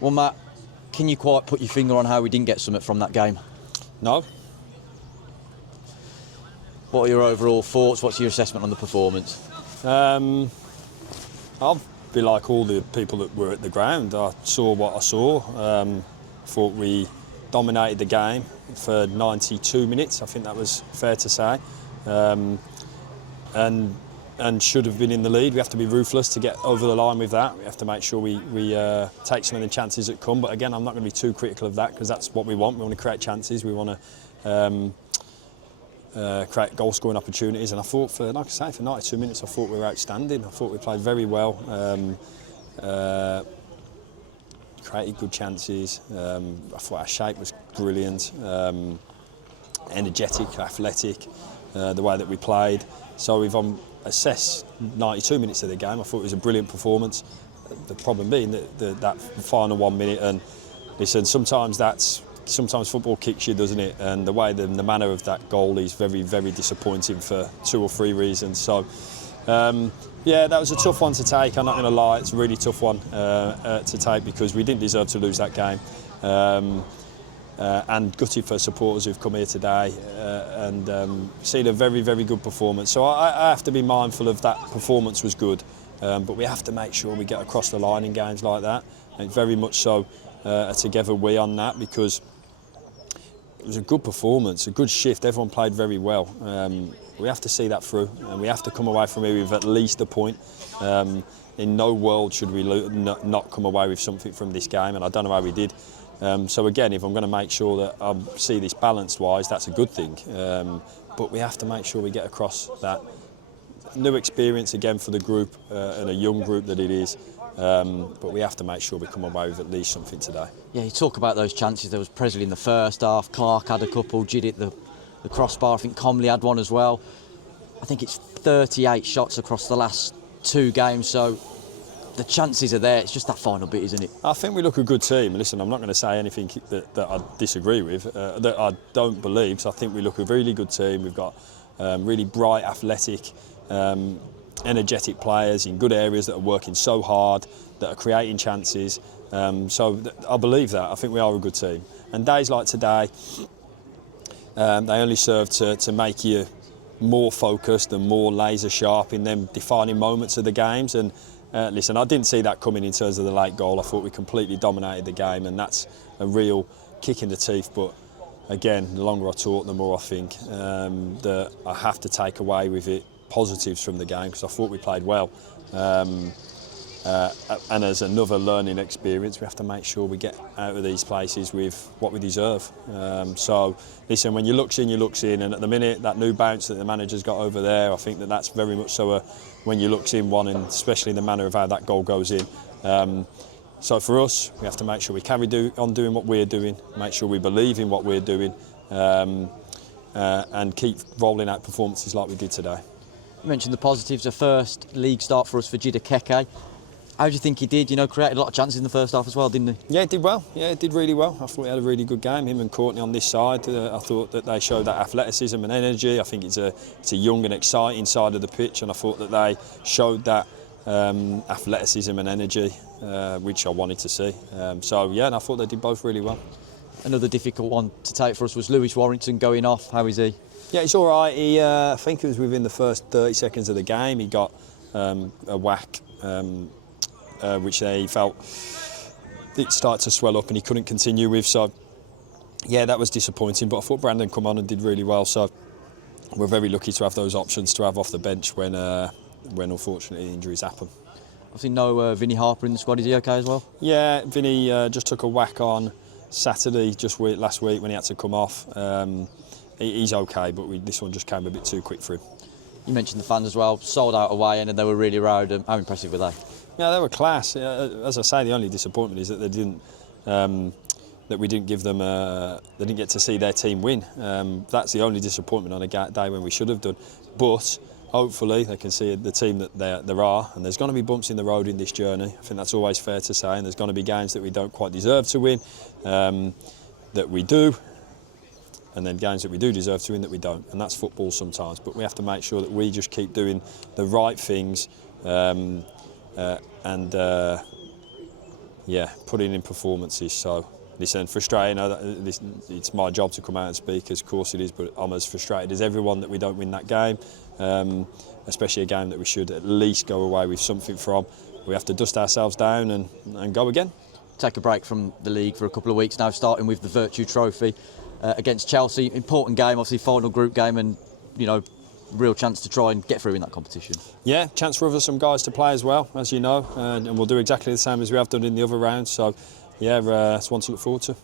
Well, Matt, can you quite put your finger on how we didn't get something from that game? No. What are your overall thoughts? What's your assessment on the performance? I'll be like all the people that were at the ground. I saw what I saw. Thought we dominated the game for 92 minutes. I think that was fair to say. And should have been in the lead. We have to be ruthless to get over the line with that. We have to make sure we take some of the chances that come. But again, I'm not going to be too critical of that because that's what we want. We want to create chances. We want to create goal-scoring opportunities. And I thought, for 92 minutes, I thought we were outstanding. I thought we played very well. Created good chances. I thought our shape was brilliant. Energetic, athletic. The way that we played. So if I'm assess 92 minutes of the game, I thought it was a brilliant performance. The problem being that final 1 minute, and listen, sometimes football kicks you, doesn't it? And the way the manner of that goal is very, very disappointing for 2 or 3 reasons. So yeah, that was a tough one to take. I'm not going to lie, it's a really tough one to take because we didn't deserve to lose that game. And gutted for supporters who've come here today and seen a very, very good performance. So I have to be mindful of that performance was good, but we have to make sure we get across the line in games like that. And very much so together we on that because it was a good performance, a good shift. Everyone played very well. We have to see that through and we have to come away from here with at least a point. In no world should we not come away with something from this game, and I don't know how we did. So again, if I'm going to make sure that I see this balanced-wise, that's a good thing. But we have to make sure we get across that new experience again for the group and a young group that it is. But we have to make sure we come away with at least something today. Yeah, you talk about those chances. There was Presley in the first half. Clark had a couple. Jid hit the crossbar. I think Comley had one as well. I think it's 38 shots across the last 2 games. So the chances are there. It's just that final bit, isn't it? I think we look a good team. Listen, I'm not going to say anything that I disagree with, that I don't believe. So I think we look a really good team. We've got really bright, athletic, energetic players in good areas that are working so hard, that are creating chances. So I believe that. I think we are a good team. And days like today, they only serve to make you more focused and more laser sharp in them defining moments of the games. And listen, I didn't see that coming in terms of the late goal. I thought we completely dominated the game, and that's a real kick in the teeth. But again, the longer I talk, the more I think that I have to take away with it positives from the game because I thought we played well. And as another learning experience, we have to make sure we get out of these places with what we deserve. So, listen, when you looks in, and at the minute, that new bounce that the manager's got over there, I think that's very much so when you looks in one, and especially the manner of how that goal goes in. So for us, we have to make sure we carry on doing what we're doing, make sure we believe in what we're doing, and keep rolling out performances like we did today. You mentioned the positives. A first league start for us for Jid Keke. How do you think he did? You know, created a lot of chances in the first half as well, didn't he? Yeah, he did well. Yeah, he did really well. I thought he had a really good game. Him and Courtney on this side. I thought that they showed that athleticism and energy. I think it's a young and exciting side of the pitch, and I thought that they showed that athleticism and energy, which I wanted to see. So yeah, and I thought they did both really well. Another difficult one to take for us was Lewis Warrington going off. How is he? Yeah, he's all right. I think it was within the first 30 seconds of the game he got a whack. Which he felt it started to swell up and he couldn't continue with. So, yeah, that was disappointing. But I thought Brandon come on and did really well. So we're very lucky to have those options to have off the bench when unfortunately injuries happen. I've seen no Vinnie Harper in the squad. Is he okay as well? Yeah, Vinnie just took a whack on Saturday, last week when he had to come off. He's okay, but this one just came a bit too quick for him. You mentioned the fans as well. Sold out away and they were really loud. How impressive were they? Yeah, they were class. As I say, the only disappointment is that they didn't, that we didn't give them, they didn't get to see their team win. That's the only disappointment on a day when we should have done. But hopefully they can see the team that there are, and there's going to be bumps in the road in this journey. I think that's always fair to say, and there's going to be games that we don't quite deserve to win, that we do, and then games that we do deserve to win that we don't, and that's football sometimes. But we have to make sure that we just keep doing the right things. And putting in performances. So listen, frustrating. It's my job to come out and speak, of course it is, but I'm as frustrated as everyone that we don't win that game, especially a game that we should at least go away with something from. We have to dust ourselves down and go again. Take a break from the league for a couple of weeks now, starting with the Virtue Trophy against Chelsea. Important game, obviously final group game, and real chance to try and get through in that competition. Yeah, chance for some guys to play as well, as you know, and we'll do exactly the same as we have done in the other rounds. So yeah, it's one to look forward to.